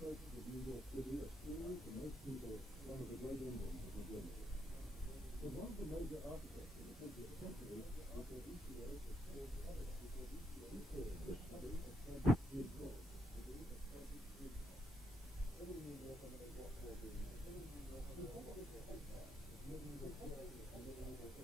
illustrations of New York City are still, to most people, one of the great emblems of modernity. But one of the major architects of the 20th century was the ECA of Paul Covet. He called this habit a tragic dream. Everything in New York, I know what was being made. Before this was living in the churches and living in the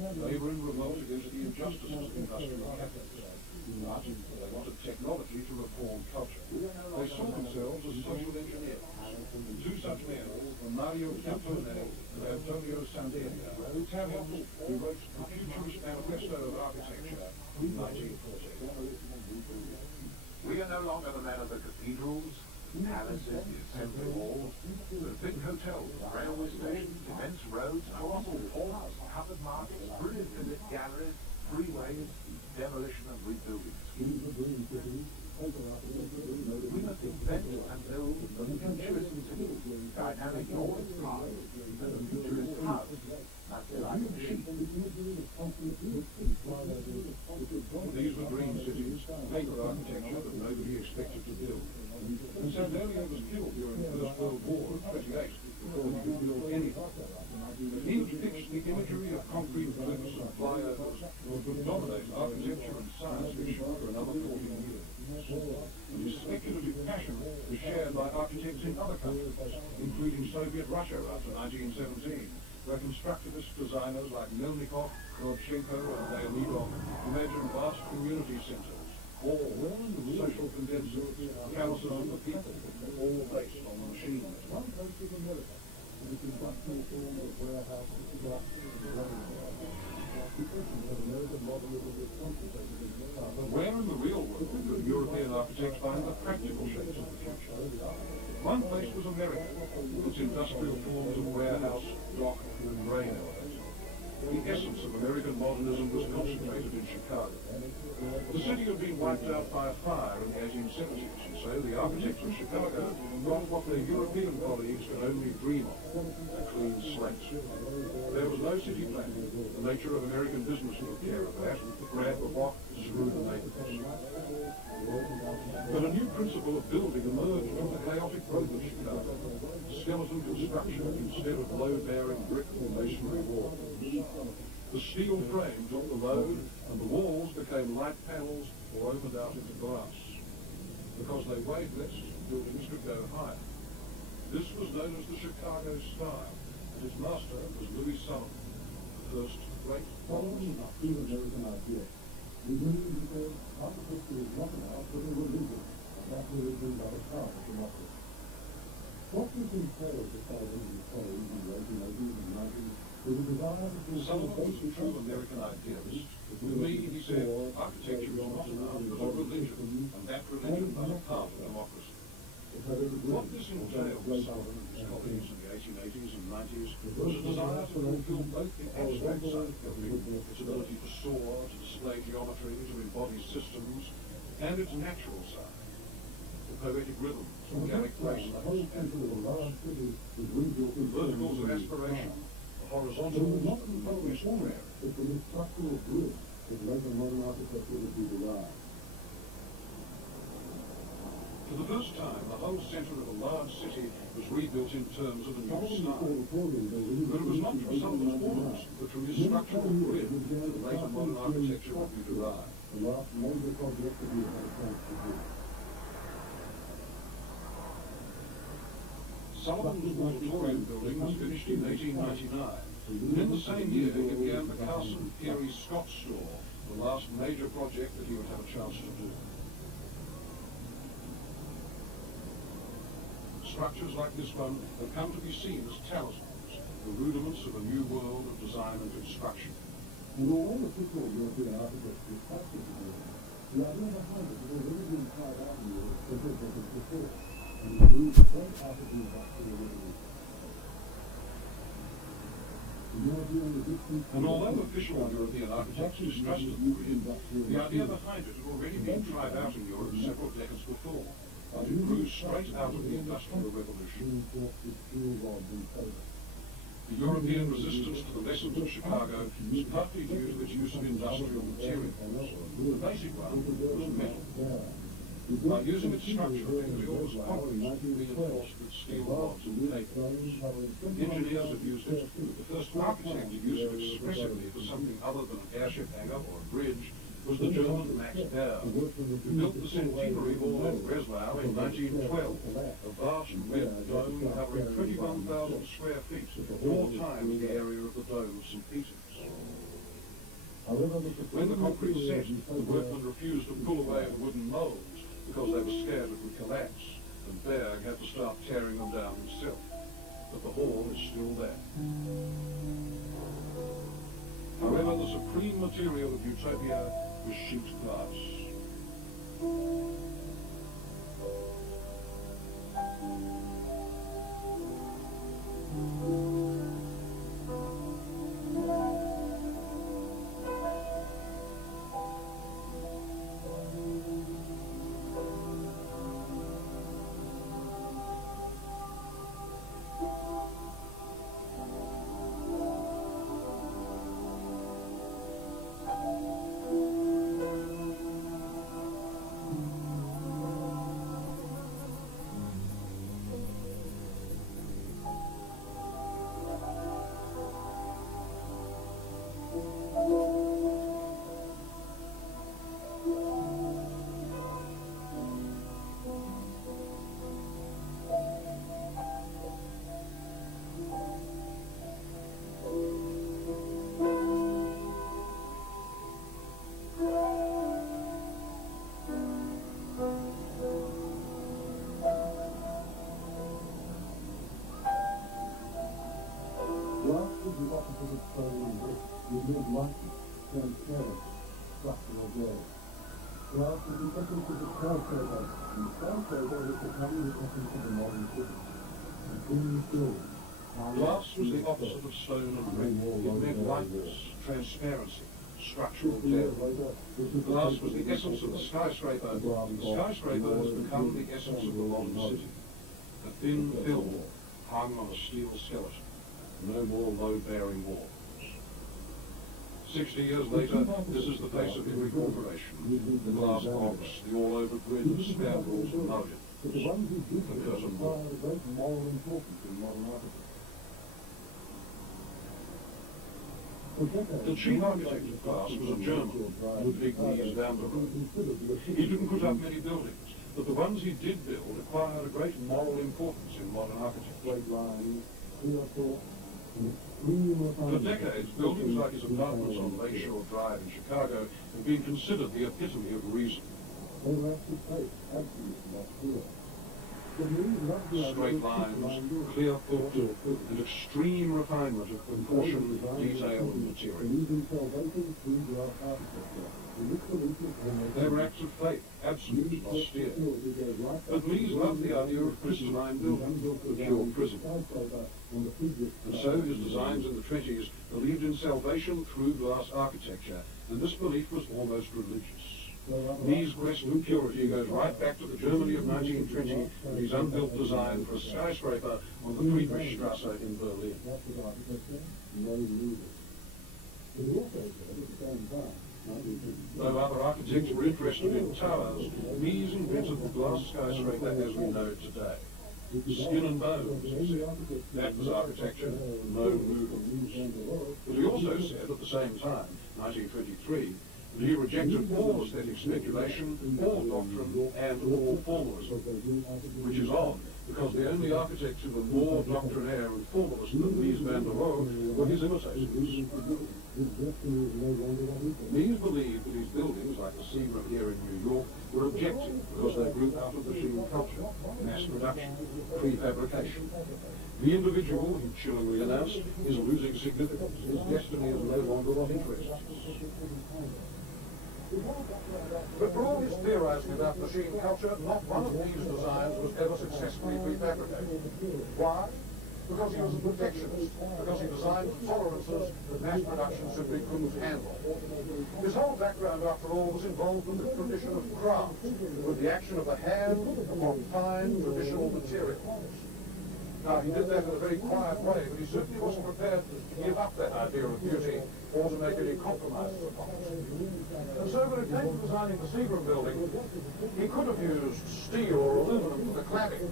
They were in revolt against the injustices of industrial capitalism. But they wanted technology to reform culture. They saw themselves as social engineers. Two such men were Mario Capone and Antonio Sandelia, Italians who wrote the Futurist Manifesto of Architecture in 1940. We are no longer the men of the cathedrals, palaces, the assembly halls, but big hotels, railway stations, immense roads, colossal halls, covered markets, brilliant lit galleries, freeways, demolition and rebuilding schemes. We must invent and build the futurist city, dynamic northern parts, and the futurist hubs, not like sheep. These were green cities, paper architecture that nobody expected to build. And Sandelia was killed during the First World War in 1938 before he could build anything. He was pitched the imagery of concrete cliffs and flyovers that would dominate architecture and science fiction for another 14 years. And his speculative passion was shared by architects in other countries, including Soviet Russia after 1917, where constructivist designers like Melnikov, Rodchenko and Leonidov imagined vast community centers, all social condensers, calluses of the people, all based on the machine. But where in the real world could European architects find the practical shapes of the future? One place was America, with its industrial forms of warehouse, dock, and grain elevator. The essence of American modernism was concentrated in Chicago. The city had been wiped out by a fire in the 1870s, and so the architects of Chicago got what their European colleagues could only dream of, a clean slate. There was no city plan. The nature of American business took care of that. Grab the block, screw the neighbors. But a new principle of building emerged from the chaotic growth of Chicago. Skeleton construction instead of load-bearing brick or masonry walls. The steel frame took the load, and the walls became light panels or opened out into glass. Because they weighed less, buildings could go higher. This was known as the Chicago style, and its master was Louis Sullivan, the first great Following the American idea, we believe because architecture is not enough for the religion, and that religion by the power of democracy. What was entailed the thousands of colleagues in the 1880s and 90s was a desire to fulfill Sullivan was a true American idealist. To me, he said, architecture is not enough as a religion, and that religion by the power of democracy. What this entailed for Sullivan and his colleagues in the 1880s and 90s was a desire to fulfill both the abstract side of building, its ability to soar, to display geometry, to embody systems, and its natural side, the poetic rhythms, organic gracelands, and forms, the verticals of aspiration, the horizontals of the progress prayer. It was a structural bridge that later modern architecture would be derived. For the first time, the whole centre of a large city was rebuilt in terms of a new style. But it was not from Sullivan's walls, but from his structural grid that later modern architecture would be derived. The last major project that we had a chance to do. Sullivan's Auditorium building was finished in 1899. And in the same year, he began the Carson Peary Scott store, the last major project that he would have a chance to do. Structures like this one have come to be seen as talismans, the rudiments of a new world of design and construction. And although the typical European architecture is practically the idea behind it has already been tried out in Europe for decades before, and it brings the great architecture back to the revolution. And although official European architects distrusted the grid, the idea behind it had already been tried out in Europe several decades before. And it grew straight out of the Industrial Revolution. The European resistance to the lessons of Chicago was partly due to its use of industrial materials. The basic one was metal. By using its structure, it was concrete reinforced with steel rods and cables. Engineers have used it, but the first architect to use it expressively for something other than an airship hangar or a bridge was the German Max Baer, who built the Centenary Hall in Breslau in 1912, a vast red dome covering 21,000 square feet, 4 times the area of the dome of St. Peter's. When the concrete set, the workmen refused to pull away the wooden molds because they were scared it would collapse, and Berg had to start tearing them down himself. But the hall is still there. However, the supreme material of Utopia was sheet glass. Glass is the opposite of stone and brick, with mid-lightness, transparent, structural gauge. Glass is the essence of the skyscraper, and the skyscraper is becoming the essence of the modern city. And clean buildings. Glass was the opposite of stone and brick. It meant lightness, transparency, structural depth. Glass was the essence of the skyscraper, and the skyscraper has become the essence of the modern city. A thin film hung on a steel skeleton. No more load-bearing walls. 60 years later, this is the face of every corporation. The glass box, the all-over grid of spandrels and motives, But the ones who did the this curtain acquire wall. a great moral importance in modern architecture. The chief architect of glass was a German, Ludwig Mies van der Rohe. He didn't put up many buildings, but the ones he did build acquired a great moral importance in modern architecture. Straight lines, clear thought, and extreme For refinement. decades, buildings like his apartments on Lakeshore Drive in Chicago have been considered the epitome of reason. They were actually safe, absolutely not clear. But Mies loved the idea Straight of lines, clear thought, and extreme refinement of proportion, detail, and material. Believing salvation through glass architecture. In this belief was almost They were acts of faith, absolute, austere. But Mies loved the idea of crystalline buildings, the pure prism. And so his designs in the 20s believed in salvation through glass architecture, and this belief was almost religious. Mies' quest for purity goes right back to the Germany of 1920 and his unbuilt design for a skyscraper on the Friedrichstrasse in Berlin. Though other architects were interested in towers, Mies invented the glass skyscraper as we know it today. Skin and bones, he said. That was architecture, no noodles. But he also said at the same time, 1923, that he rejected all aesthetic speculation, all doctrine, and all formalism, which is odd, because the only architects who were more doctrinaire and formalist than Mies van der Rohe were his imitators. Mies believed that his buildings, like the Seagram here in New York, were objective because they grew out of machine culture, mass production, prefabrication. The individual, he chillingly announced, is losing significance. His destiny is no longer what interests us. But for all his theorizing about machine culture, not one of these designs was ever successfully prefabricated. Why? Because he was a protectionist, because he designed tolerances that mass production simply couldn't handle. His whole background, after all, was involved with the tradition of craft, with the action of the hand upon fine, traditional materials. Now, he did that in a very quiet way, but he certainly wasn't prepared to give up that idea of beauty or to make any compromises upon it. And so when it came to designing the Seagram building, he could have used steel or aluminum for the cladding.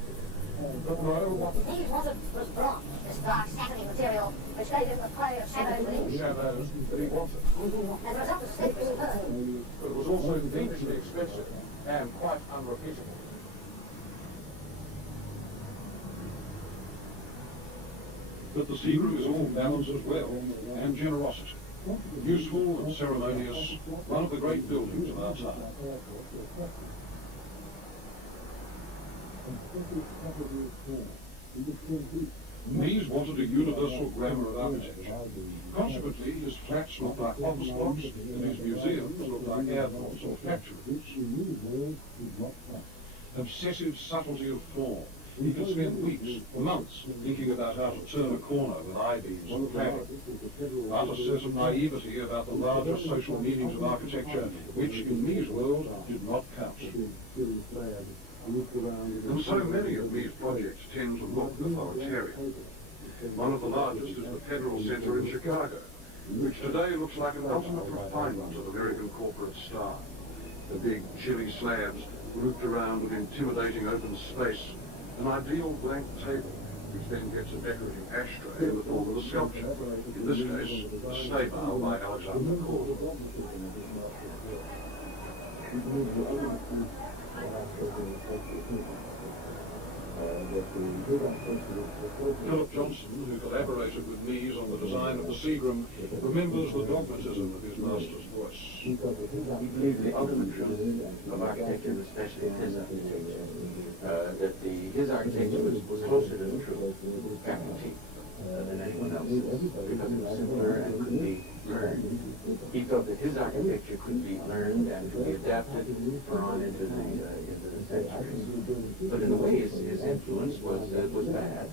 But no, what He wanted was bronze, this dark satiny material, which gave him the play of shadow within. shadows that he wanted. As a result, the state was superb. But it was also fiendishly expensive and quite unrepeatable. But the Seagram is all balance as well, and generosity. Useful and ceremonious, one of the great buildings of our time. Mies wanted a universal grammar of architecture. Consequently, his flats looked like office blocks and his museums looked like airports or factories. Obsessive subtlety of form. He could spend weeks, months, thinking about how to turn a corner with I-beams and cladding. But a certain naivety about the larger social meanings of architecture, which in Mies' world did not count. And so many of Mies' projects tend to look authoritarian. One of the largest is the Federal Center in Chicago, which today looks like an ultimate refinement of American corporate style. The big, chilly slabs grouped around an intimidating open space, an ideal blank table, which then gets a decorative ashtray in the form of a sculpture, in this case, a stable by Alexander Caldwell. Philip Johnson, who collaborated with Mies on the design of the Seagram, remembers the dogmatism of his master's voice. He believed the ultimate truth of architecture, especially his architecture, that his architecture was closer to the truth, faculty, than anyone else's, because it was simpler and could be learned. He felt that his architecture could be learned and could be adapted on into the centuries. But in a way, his influence was bad,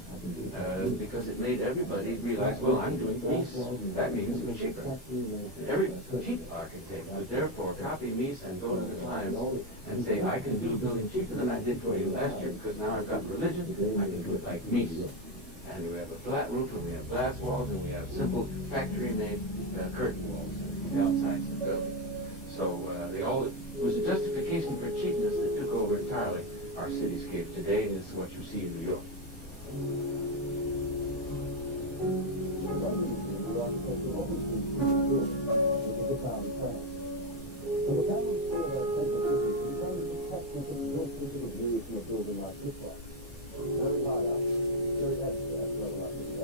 because it made everybody realize, well, I'm doing Mies. That means it's cheaper. Every cheap architect would therefore copy Mies and go to the Times and say, I can do a building cheaper than I did for you last year because now I've got religion, I can do it like Mies. And we have a flat roof, and we have glass walls, and we have simple factory-made curtain walls on the outsides of the building. So it was a justification for cheapness that took over entirely our cityscape today, and this is what you see in New York.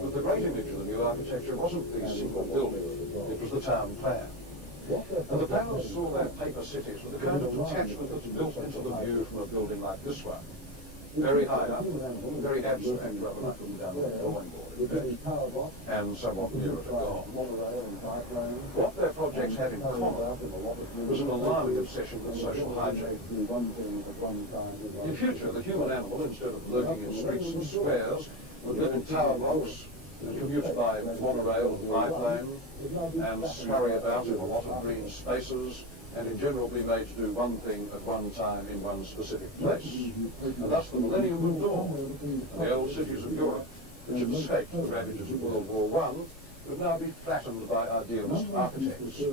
But the great image of the new architecture wasn't the single building, it was the town plan. And the planners saw their paper cities with the kind of detachment that's built into the view from a building like this one. Very high up, very abstract, rather like looking down on the drawing board, and somewhat nearer to God. What their projects had in common was an alarming obsession with social hygiene. In future, the human animal, instead of lurking in streets and squares, would live in tower blocks, and commute by monorail and biplane, and scurry about in a lot of green spaces, and in general be made to do one thing at one time in one specific place. And thus the millennium would dawn, and the old cities of Europe, which had escaped the ravages of World War I, would now be flattened by idealist architects.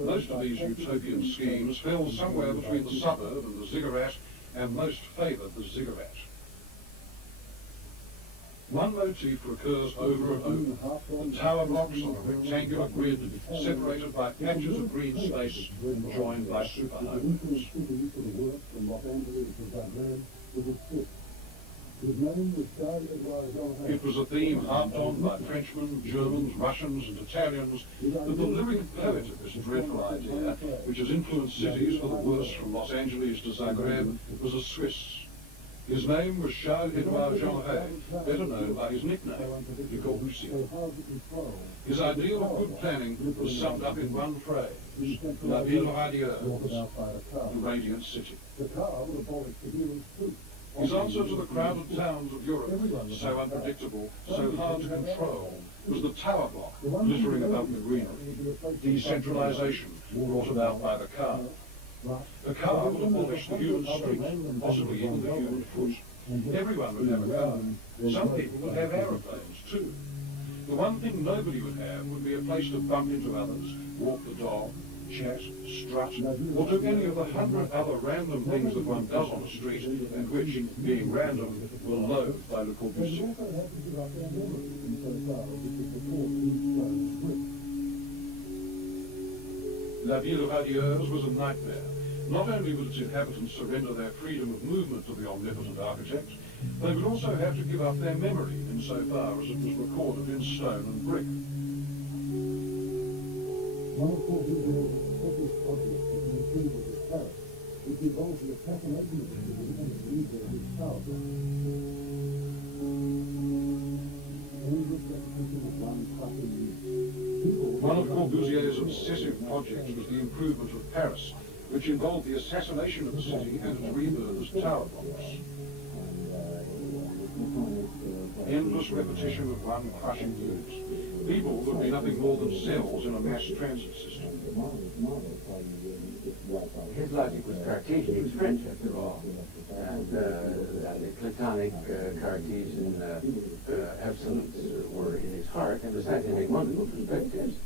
Most of these utopian schemes fell somewhere between the suburb and the ziggurat, and most favoured the ziggurat. One motif recurs over and over, the tower blocks on a rectangular grid separated by patches of green space joined by superhomes. It was a theme harped on by Frenchmen, Germans, Russians and Italians, but the lyric poet of this dreadful idea, which has influenced cities for the worse from Los Angeles to Zagreb, was a Swiss. His name was Charles-Édouard Jeanret, better known by his nickname, Le Corbusier. His ideal of good planning was summed up in one phrase, La ville radieuse, the radiant city. His answer to the crowded towns of Europe, so unpredictable, so hard to control, was the tower block glittering above the greenery, decentralization brought about by the car. The car would abolish the human street, possibly even the human foot. Everyone would have a car. Some people would have aeroplanes too. The one thing nobody would have would be a place to bump into others, walk the dog, chat, strut, or do any of the 100 other random things that one does on a street, and which, being random, were loathed by Le Corbusier. La ville radieuse was a nightmare. Not only would its inhabitants surrender their freedom of movement to the omnipotent architect, they would also have to give up their memory insofar as it was recorded in stone and brick. It involves the assassination of the leader of his child. One of Corbusier's obsessive projects was the improvement of Paris, which involved the assassination of the city and its rebirth as tower blocks. Endless repetition of one crushing news. People would be nothing more than cells in a mass transit system. His logic was Cartesian. He was French, after all. And the Platonic Cartesian absolutes were in his heart. And besides, they make wonderful perspectives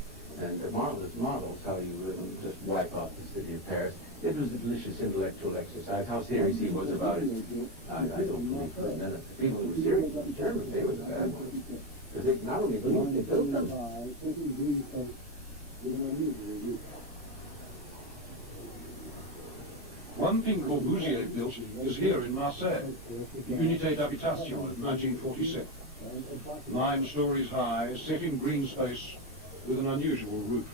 and marvelous models how you would just wipe out the city of Paris. It was a delicious intellectual exercise. How serious he was about it, I don't believe for a minute. The people who were serious were determined. They were the bad ones. Because they not only believed, they built them. One thing Corbusier built is here in Marseille, the Unité d'Habitation of 1947. 9 stories high, set in green space with an unusual roof.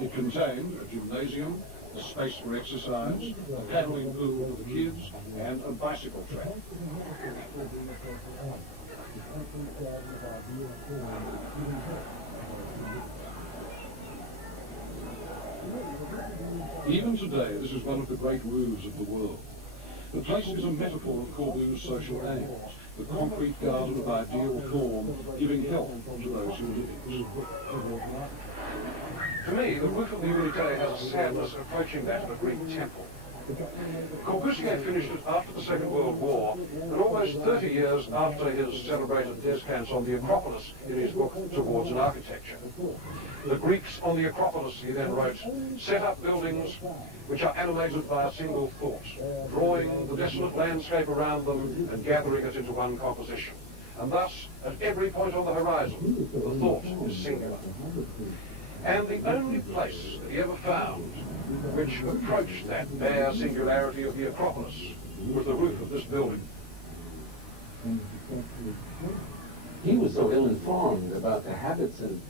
It contained a gymnasium, a space for exercise, a paddling pool for the kids, and a bicycle track. Even today, this is one of the great roofs of the world. The place is a metaphor of Corbu's social aims, the concrete garden of ideal form, giving health to those who live in it. To me, the roof of the Unité has a sadness approaching that of a Greek temple. Corbusier finished it after the Second World War, and almost 30 years after his celebrated descants on the Acropolis in his book Towards an Architecture. The Greeks on the Acropolis, he then wrote, set up buildings which are animated by a single thought, drawing the desolate landscape around them and gathering it into one composition. And thus, at every point on the horizon, the thought is singular. And the only place that he ever found which approached that bare singularity of the Acropolis was the roof of this building. He was so ill-informed about the habits and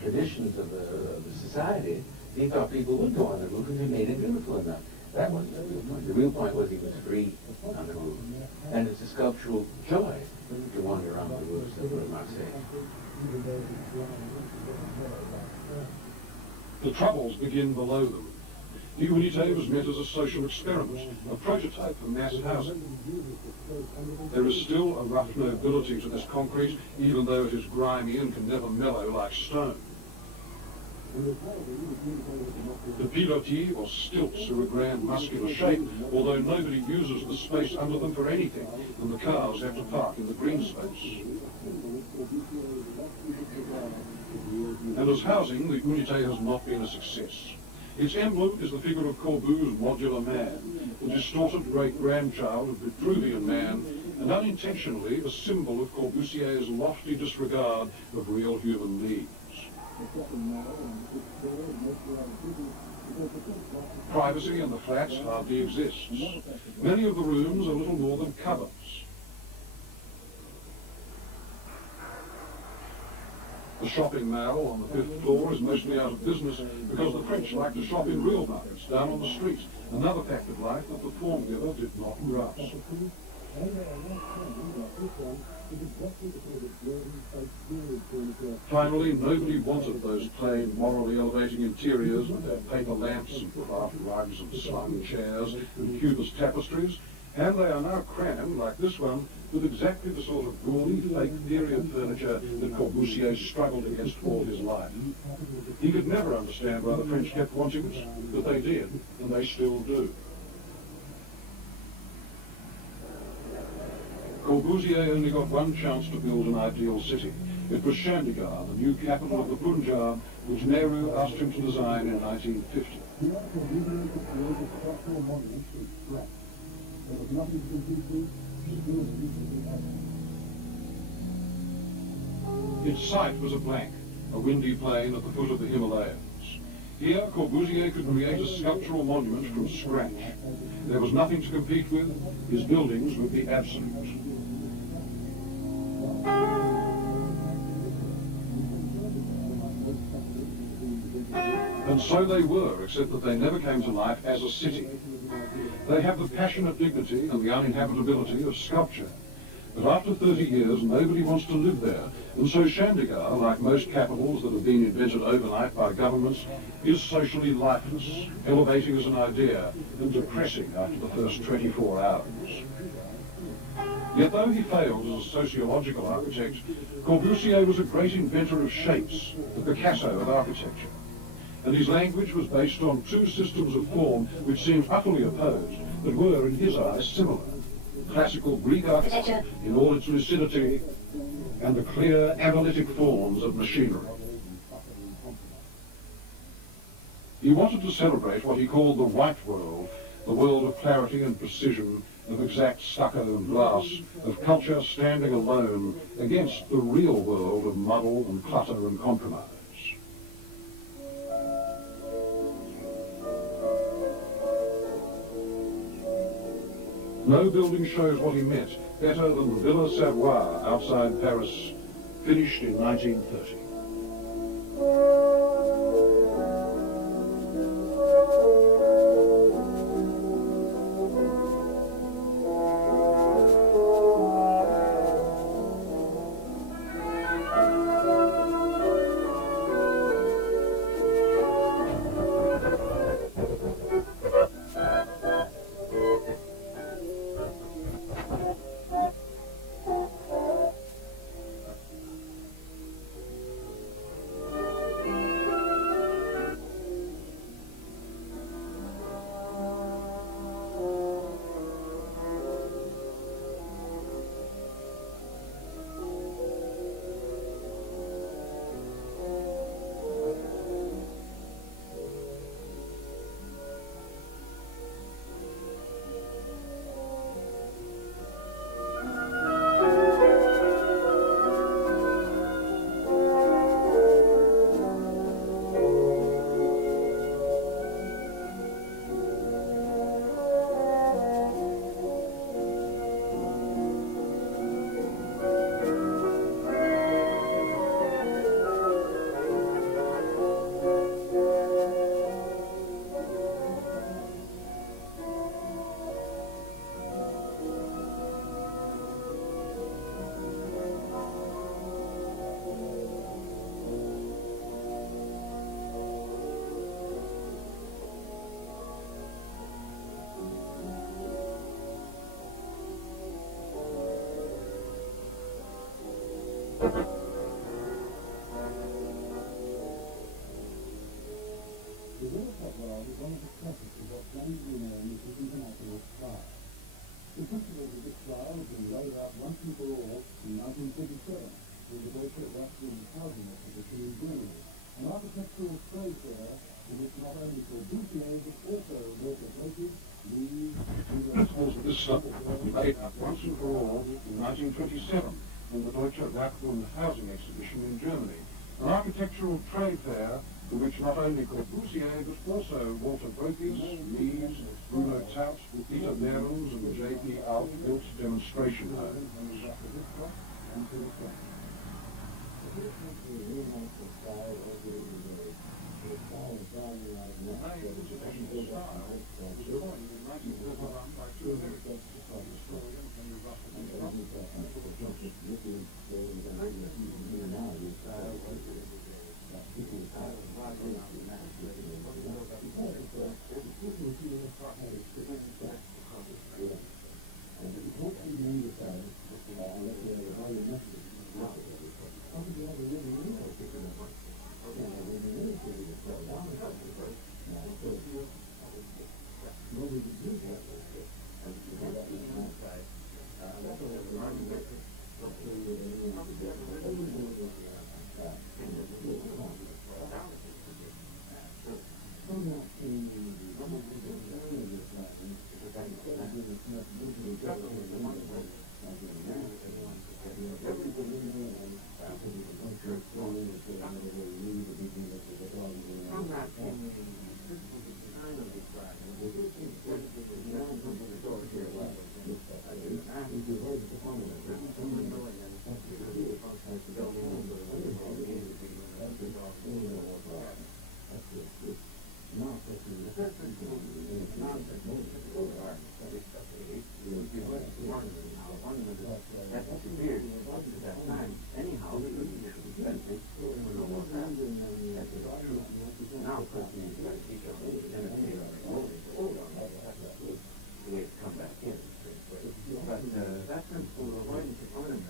traditions of the society, he thought people would go on the roof if he made it beautiful enough. That wasn't the real point. The real point was he was free on the roof. And it's a sculptural joy to wander around the roofs of Marseille. The troubles begin below them. The Unité was meant as a social experiment, a prototype for mass housing. There is still a rough nobility to this concrete, even though it is grimy and can never mellow like stone. The pilotis, or stilts, are a grand muscular shape, although nobody uses the space under them for anything, and the cars have to park in the green space. And as housing, the Unité has not been a success. Its emblem is the figure of Corbu's modular man, the distorted great-grandchild of Vitruvian man, and unintentionally a symbol of Corbusier's lofty disregard of real human needs. Privacy in the flats hardly exists. Many of the rooms are little more than cupboards. The shopping mall on the 5th floor is mostly out of business because the French like to shop in real markets down on the street, another fact of life that the form giver did not grasp. Finally, nobody wanted those plain, morally elevating interiors with their paper lamps and craft rugs and slung chairs and cubist tapestries, and they are now crammed, like this one, with exactly the sort of gaudy, fake period furniture that Corbusier struggled against all his life. He could never understand why the French kept wanting it, but they did, and they still do. Corbusier only got one chance to build an ideal city. It was Chandigarh, the new capital of the Punjab, which Nehru asked him to design in 1950. Its site was a blank, a windy plain at the foot of the Himalayas. Here, Corbusier could create a sculptural monument from scratch. There was nothing to compete with. His buildings would be absolute. And so they were, except that they never came to life as a city. They have the passionate dignity and the uninhabitability of sculpture. But after 30 years, nobody wants to live there. And so Chandigarh, like most capitals that have been invented overnight by governments, is socially lifeless, elevating as an idea and depressing after the first 24 hours. Yet though he failed as a sociological architect, Corbusier was a great inventor of shapes, the Picasso of architecture. And his language was based on two systems of form which seemed utterly opposed, but were, in his eyes, similar. Classical Greek architecture in all its lucidity, and the clear analytic forms of machinery. He wanted to celebrate what he called the white world, the world of clarity and precision, of exact stucco and glass, of culture standing alone against the real world of muddle and clutter and compromise. No building shows what he meant better than the Villa Savoie outside Paris, finished in 1930. The Renaissance world is one of the processes of Chinese renown as the international style. The principles of this style have been laid out once and for all in 1937 with the Deutsche Housing Exhibition in Germany, an architectural trade fair in which not only Corbusier but also Walter Gropius, Lee, Principles of this stuff were laid out once and for all in 1927 in the Deutsche Housing Exhibition in Germany, an architectural trade fair to which not only Corbusier but also Walter Gropius, Lees, Bruno Taut, Peter Behrens and J.P. Alf built demonstration homes. that disappeared up to that time. Anyhow, it was expensive for no more craft. That was all true. Now, of course, you got to teach them to imitate or hold on. The way to come back in. But that principle of avoidance of ornament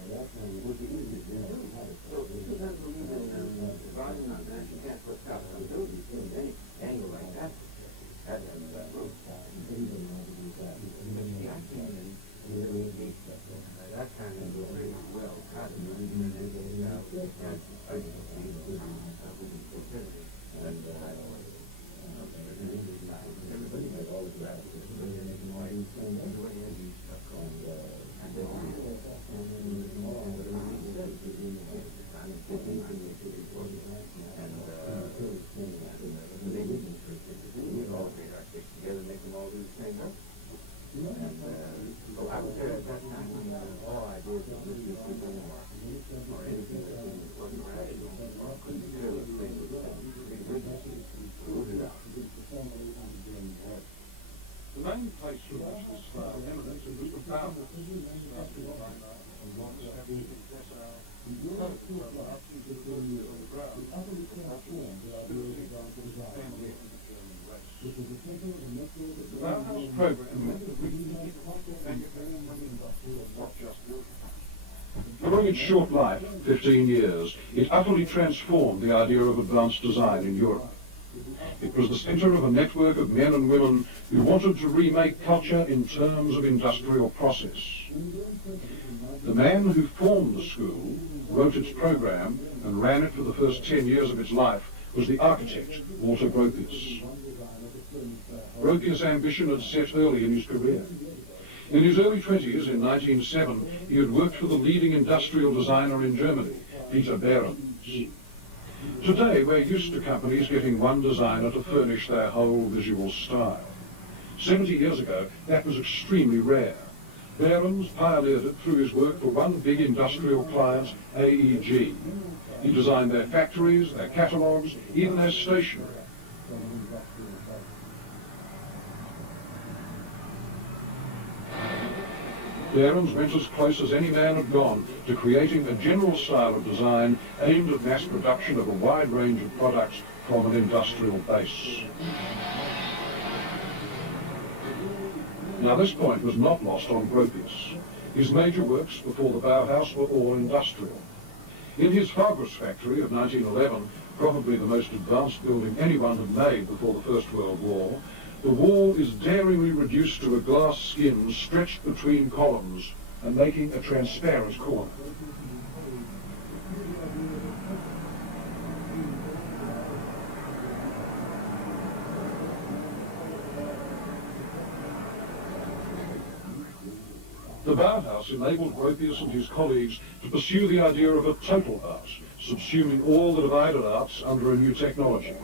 would be easy to do. So if you don't believe in volume on that, you can't put cups on buildings in any angle like that. That doesn't work. But see, I think that kind of very well cut. Everybody has all the graphs. The main place from which this style emanates was the Bauhaus, The Bauhaus program meant that we not just building. During its short life, 15 years, it utterly transformed the idea of advanced design in Europe. It was the center of a network of men and women who wanted to remake culture in terms of industrial process. The man who formed the school, wrote its program, and ran it for the first 10 years of its life was the architect, Walter Gropius. Gropius' ambition had set early in his career. In his early 20s, in 1907, he had worked for the leading industrial designer in Germany, Peter Behrens. Today, we're used to companies getting one designer to furnish their whole visual style. 70 years ago, that was extremely rare. Behrens pioneered it through his work for one big industrial client, AEG. He designed their factories, their catalogues, even their stationery. Behrens went as close as any man had gone to creating a general style of design aimed at mass production of a wide range of products from an industrial base. Now this point was not lost on Gropius. His major works before the Bauhaus were all industrial. In his Fargus factory of 1911, probably the most advanced building anyone had made before the First World War, the wall is daringly reduced to a glass skin stretched between columns and making a transparent corner. The Bauhaus enabled Gropius and his colleagues to pursue the idea of a total art, subsuming all the divided arts under a new technology.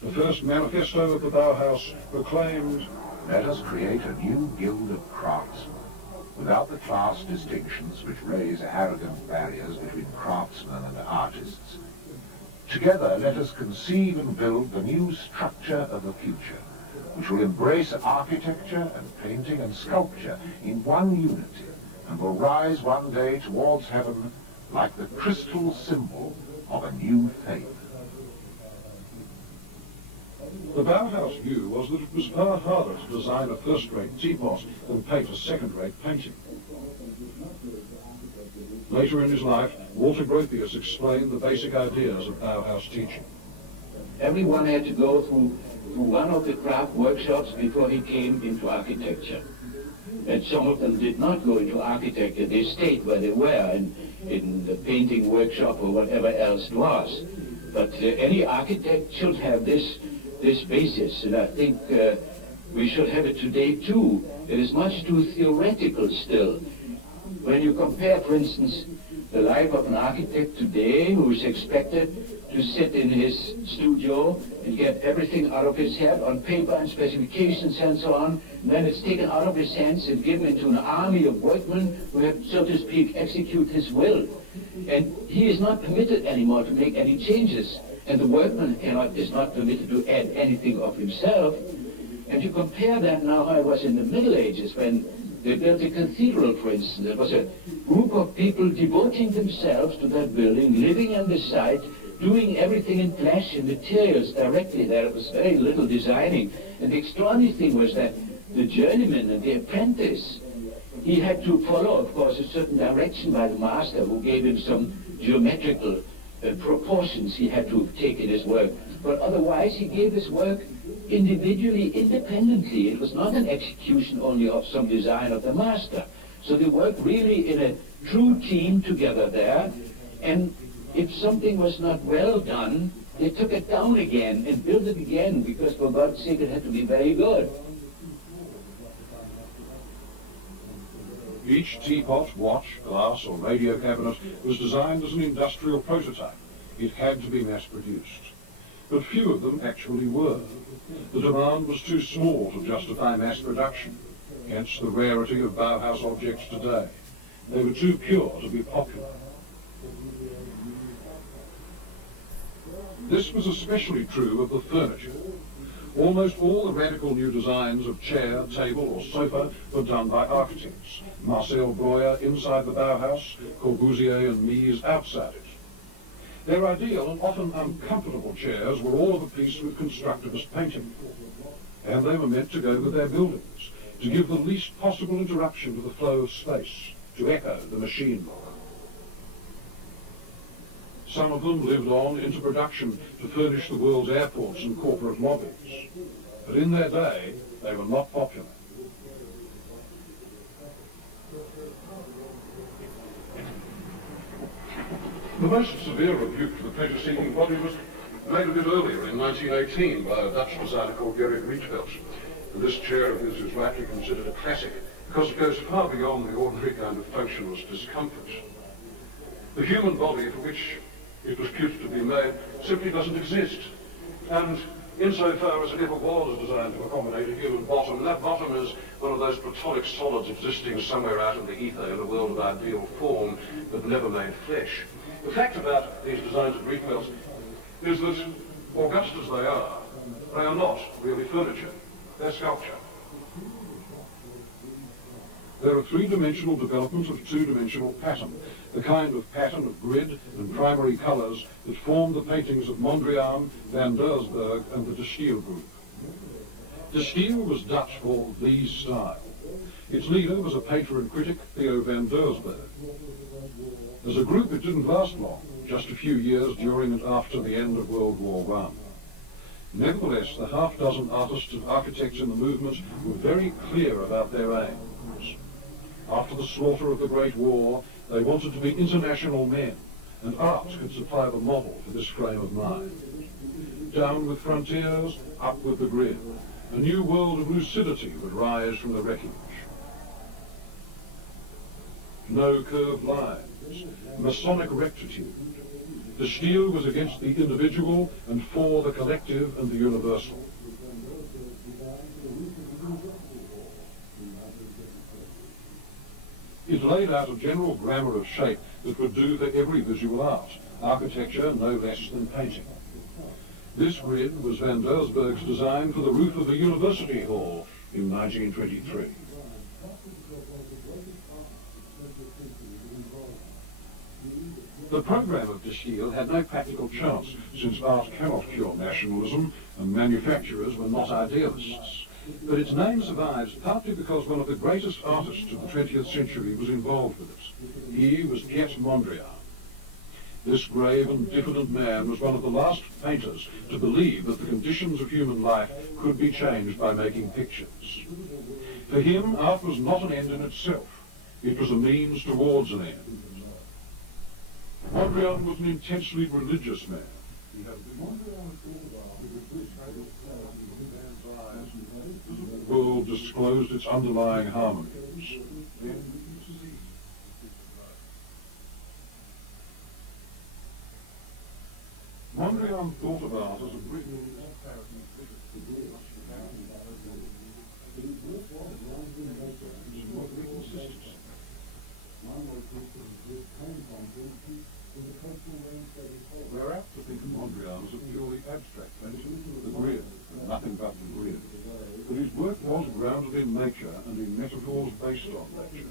The first manifesto of the Bauhaus proclaimed, "Let us create a new guild of craftsmen, without the class distinctions which raise arrogant barriers between craftsmen and artists. Together let us conceive and build the new structure of the future, which will embrace architecture and painting and sculpture in one unity, and will rise one day towards heaven like the crystal symbol of a new faith." The Bauhaus view was that it was far harder to design a first-rate teapot than paint a second-rate painting. Later in his life, Walter Gropius explained the basic ideas of Bauhaus teaching. Everyone had to go through one of the craft workshops before he came into architecture. And some of them did not go into architecture. They stayed where they were in the painting workshop or whatever else it was. But any architect should have this basis, and I think we should have it today too. It is much too theoretical still. When you compare, for instance, the life of an architect today who is expected to sit in his studio and get everything out of his head on paper and specifications and so on, and then it's taken out of his hands and given into an army of workmen who have, so to speak, execute his will. And he is not permitted anymore to make any changes. And the workman is not permitted to add anything of himself. And you compare that now how it was in the Middle Ages when They built a cathedral, for instance. There was a group of people devoting themselves to that building, living on the site, doing everything in flesh and materials directly there. It was very little designing. And the extraordinary thing was that the journeyman and the apprentice, he had to follow, of course, a certain direction by the master who gave him some geometrical proportions he had to take in his work. But otherwise, he gave his work individually, independently. It was not an execution only of some design of the master. So they worked really in a true team together there. And if something was not well done, they took it down again and built it again, because for God's sake it had to be very good. Each teapot, watch, glass or radio cabinet was designed as an industrial prototype. It had to be mass-produced. But few of them actually were. The demand was too small to justify mass production, hence the rarity of Bauhaus objects today. They were too pure to be popular. This was especially true of the furniture. Almost all the radical new designs of chair, table or sofa were done by architects. Marcel Breuer inside the Bauhaus, Corbusier and Mies outside it. Their ideal and often uncomfortable chairs were all of a piece with constructivist painting. And they were meant to go with their buildings, to give the least possible interruption to the flow of space, to echo the machine roar. Some of them lived on into production to furnish the world's airports and corporate lobbies. But in their day, they were not popular. The most severe rebuke to the pleasure-seeking body was made a bit earlier in 1918 by a Dutch designer called Gerrit Rietveld. And this chair of his is rightly considered a classic because it goes far beyond the ordinary kind of functionalist discomfort. The human body for which it was reputed to be made simply doesn't exist. And insofar as it ever was designed to accommodate a human bottom, that bottom is one of those platonic solids existing somewhere out in the ether in a world of ideal form but never made flesh. The fact about these designs of Rietveld's is that, august as they are not really furniture, they're sculpture. They're a three-dimensional development of two-dimensional pattern, the kind of pattern of grid and primary colours that formed the paintings of Mondrian, van Dersberg and the De Stiel group. De Stiel was Dutch for the style. Its leader was a painter and critic, Theo van Dersberg. As a group, it didn't last long, just a few years during and after the end of World War I. Nevertheless, the half-dozen artists and architects in the movement were very clear about their aims. After the slaughter of the Great War, they wanted to be international men, and art could supply the model for this frame of mind. Down with frontiers, up with the grid. A new world of lucidity would rise from the wreckage. No curved lines, Masonic rectitude. The Stiel was against the individual and for the collective and the universal. It laid out a general grammar of shape that would do for every visual art, architecture no less than painting. This grid was van Dersberg's design for the roof of the University Hall in 1923. The program of De Stiel had no practical chance, since art cannot cure nationalism and manufacturers were not idealists. But its name survives partly because one of the greatest artists of the 20th century was involved with it. He was Piet Mondrian. This grave and diffident man was one of the last painters to believe that the conditions of human life could be changed by making pictures. For him, art was not an end in itself. It was a means towards an end. Mondrian was an intensely religious man. He had the world disclosed its underlying harmonies. Mondrian thought of art as a bridge. We're apt to think of Mondrian as a purely abstract painter, the grid, nothing but the grid. But his work was grounded in nature and in metaphors based on nature.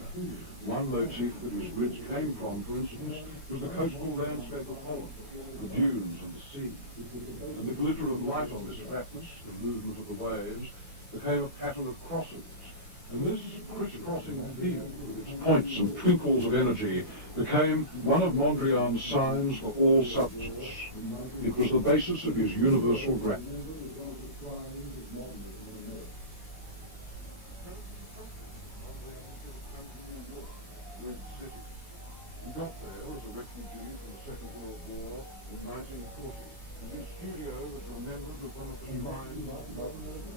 One motif that his grids came from, for instance, was the coastal landscape of Holland, the dunes and the sea. And the glitter of light on this flatness, the movement of the waves, became a pattern of crosses. And this crisscrossing field, with its points and twinkles of energy, became one of Mondrian's signs for all substance. It was the basis of his universal graphic. He got there as a refugee from the Second World War in 1940, and his studio was remembered as one of the shrines of modern America.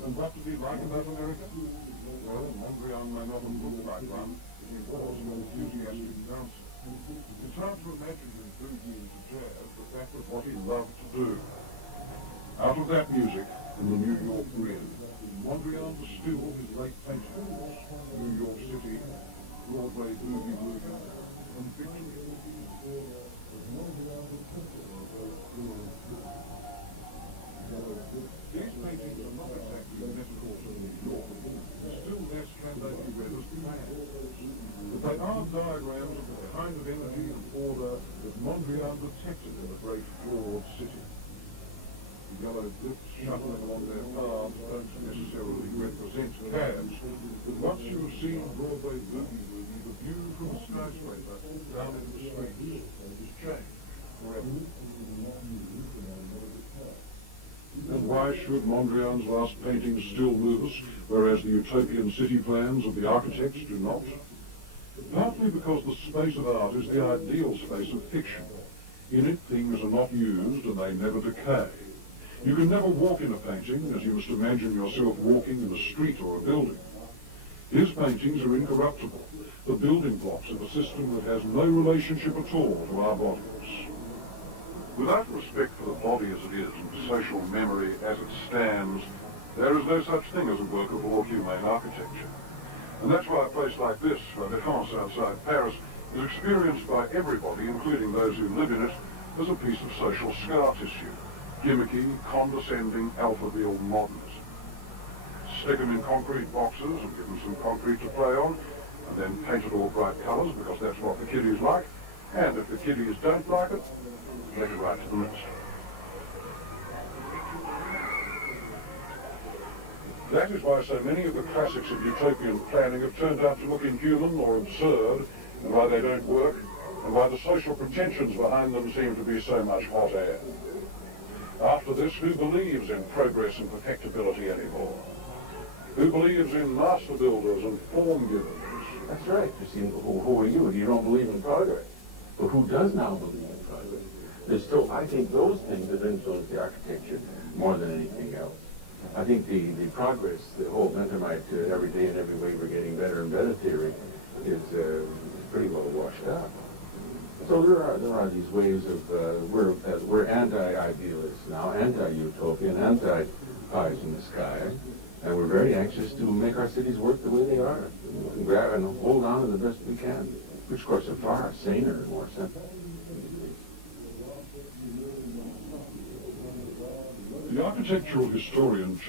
And what did he like about America? Well, Mondrian may not have looked like one, but he was an enthusiastic dancer. It's hard to imagine him boogie into jazz, but that was what he loved to do. Out of that music, in the New York grid, Mondrian distilled his late paintings, New York City, Broadway Boogie Woogie, and Victory. These paintings are not exactly metaphors of New York, still less can they be read as plans. But they are diagrams of the kind of energy and order that Mondrian detected in the great broad city. The yellow dips shuttling along their paths don't necessarily represent cabs, but once you have seen Broadway Boogie Woogie, the view from a skyscraper down into the streets is changed forever. And why should Mondrian's last paintings still move us, whereas the utopian city plans of the architects do not? Partly because the space of art is the ideal space of fiction. In it, things are not used and they never decay. You can never walk in a painting as you must imagine yourself walking in a street or a building. His paintings are incorruptible, the building blocks of a system that has no relationship at all to our bodies. Without respect for the body as it is and social memory as it stands, there is no such thing as a workable or humane architecture. And that's why a place like this, La Défense outside Paris, is experienced by everybody, including those who live in it, as a piece of social scar tissue. Gimmicky, condescending, alphabeel modernism. Stick them in concrete boxes and give them some concrete to play on, and then paint it all bright colours because that's what the kiddies like, and if the kiddies don't like it, let it right to the minister. That is why so many of the classics of utopian planning have turned out to look inhuman or absurd, and why they don't work, and why the social pretensions behind them seem to be so much hot air. After this, who believes in progress and perfectibility anymore? Who believes in master builders and form givers? That's right. You see, who are you? You don't believe in progress. But who does now believe in progress? There's still, I think those things have influenced the architecture more than anything else. I think the progress, the whole Bentham-ite every day and every way we're getting better and better theory is pretty well washed out. So there are these ways of we're anti-idealists now, anti-utopian, anti-pies in the sky, and we're very anxious to make our cities work the way they are, and grab and hold on to the best we can, which of course are far saner and more simple. The architectural historian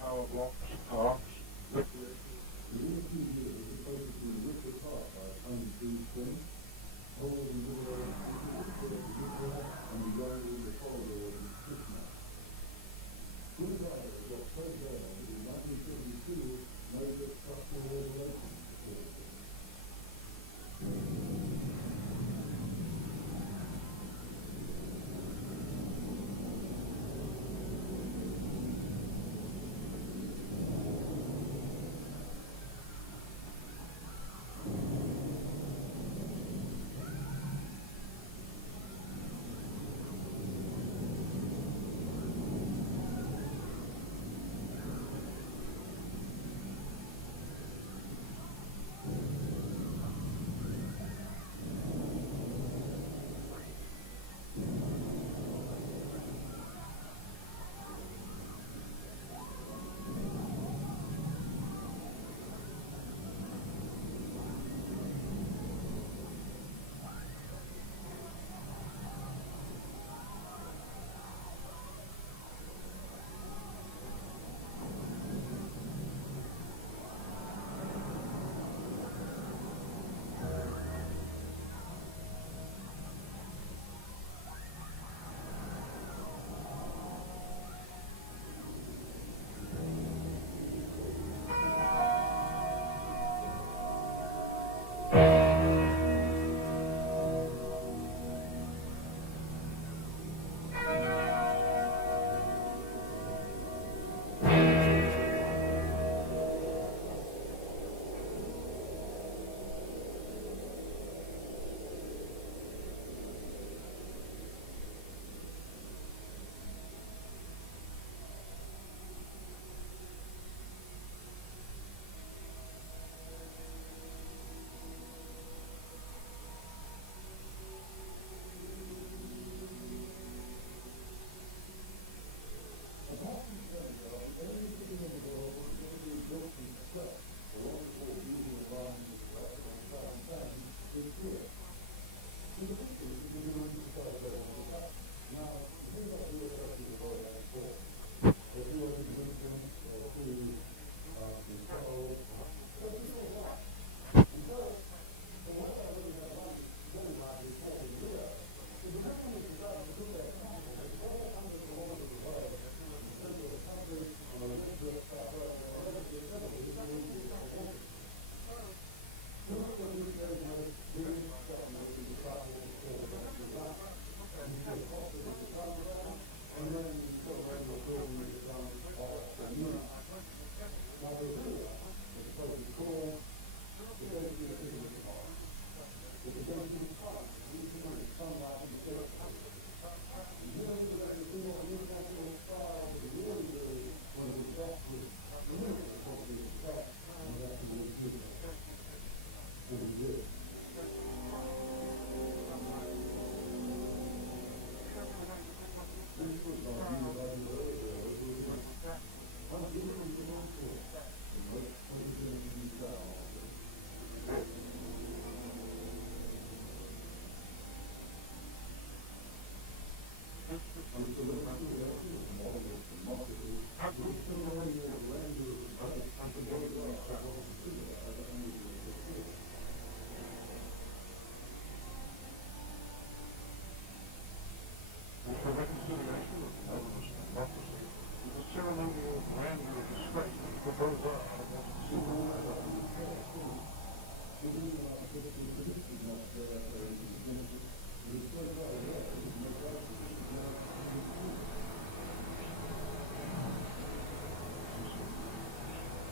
tower blocks, parks,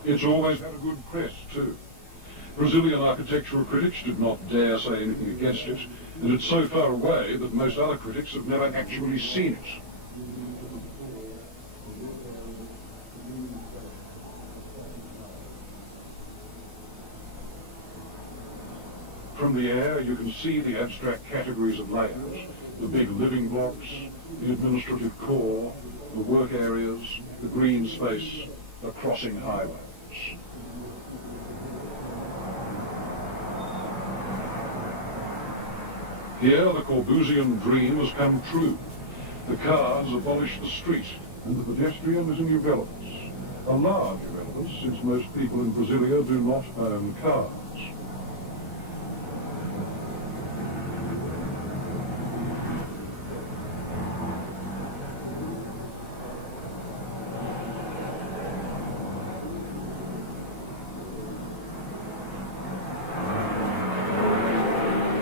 It's always had a good press, too. Brazilian architectural critics did not dare say anything against it, and it's so far away that most other critics have never actually seen it. From the air, you can see the abstract categories of layouts, the big living blocks, the administrative core, the work areas, the green space, the crossing highways. Here, the Corbusian dream has come true. The car has abolished the street, and the pedestrian is an irrelevance. A large irrelevance, since most people in Brasilia do not own cars.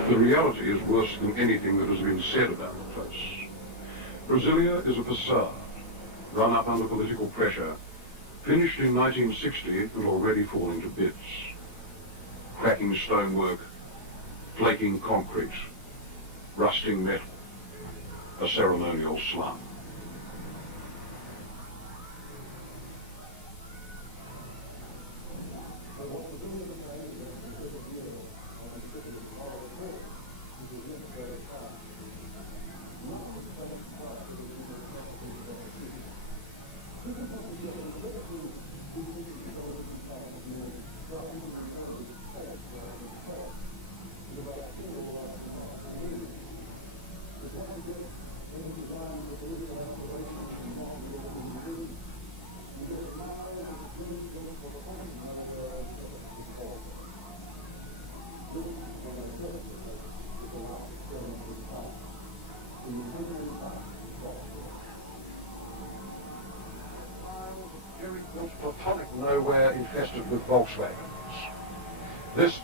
The reality is worse than anything that has been said about the place. Brasilia is a facade, run up under political pressure, finished in 1960 and already falling to bits. Cracking stonework, flaking concrete, rusting metal, a ceremonial slum. Platonic nowhere infested with Volkswagens. This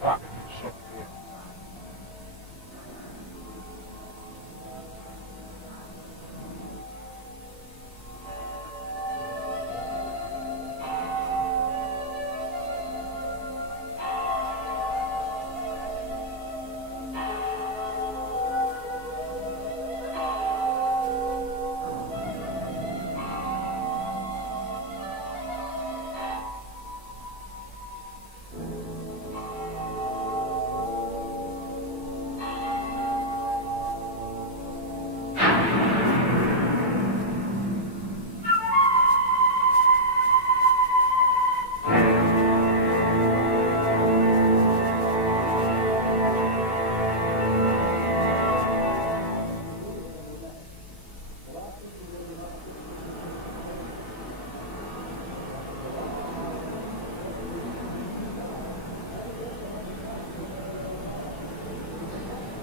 fuck.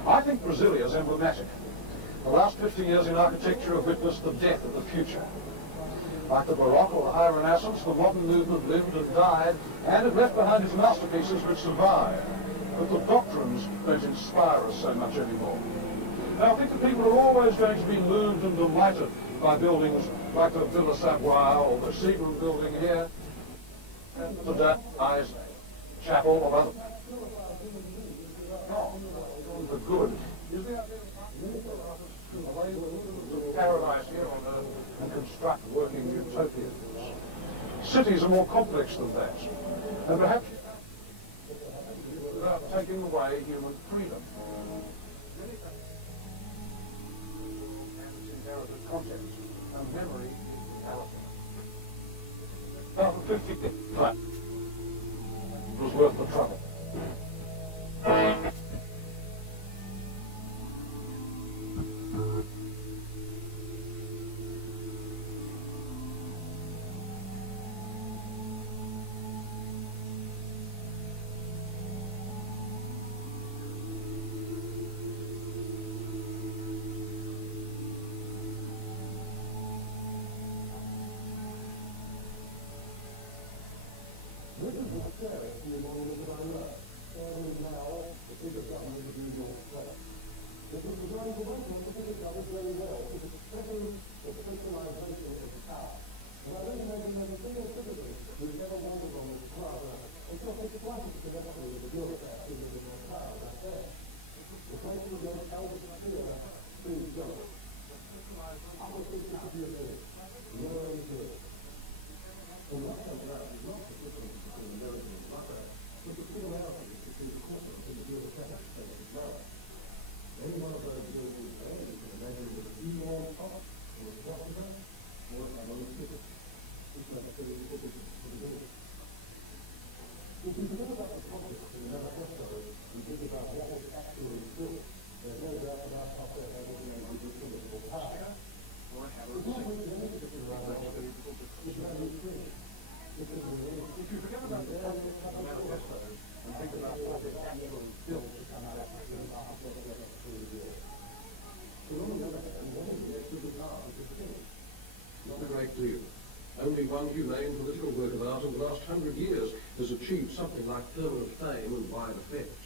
I think Brasilia is emblematic. The last 50 years in architecture have witnessed the death of the future. Like the Baroque or the High Renaissance, the modern movement lived and died, and it left behind its masterpieces which survive. But the doctrines don't inspire us so much anymore. Now I think that people are always going to be moved and delighted by buildings like the Villa Savoye or the Seagram building here, and the Dais Chapel or other. The good is the paradise here on earth and construct working utopias. Cities are more complex than that, and perhaps without taking away human freedom. And its inherited contents, and memory is reality. About 50 flat was worth the trouble. a great deal. Only one humane political work of art in the last 100 years has achieved something like permanent fame and wide effect.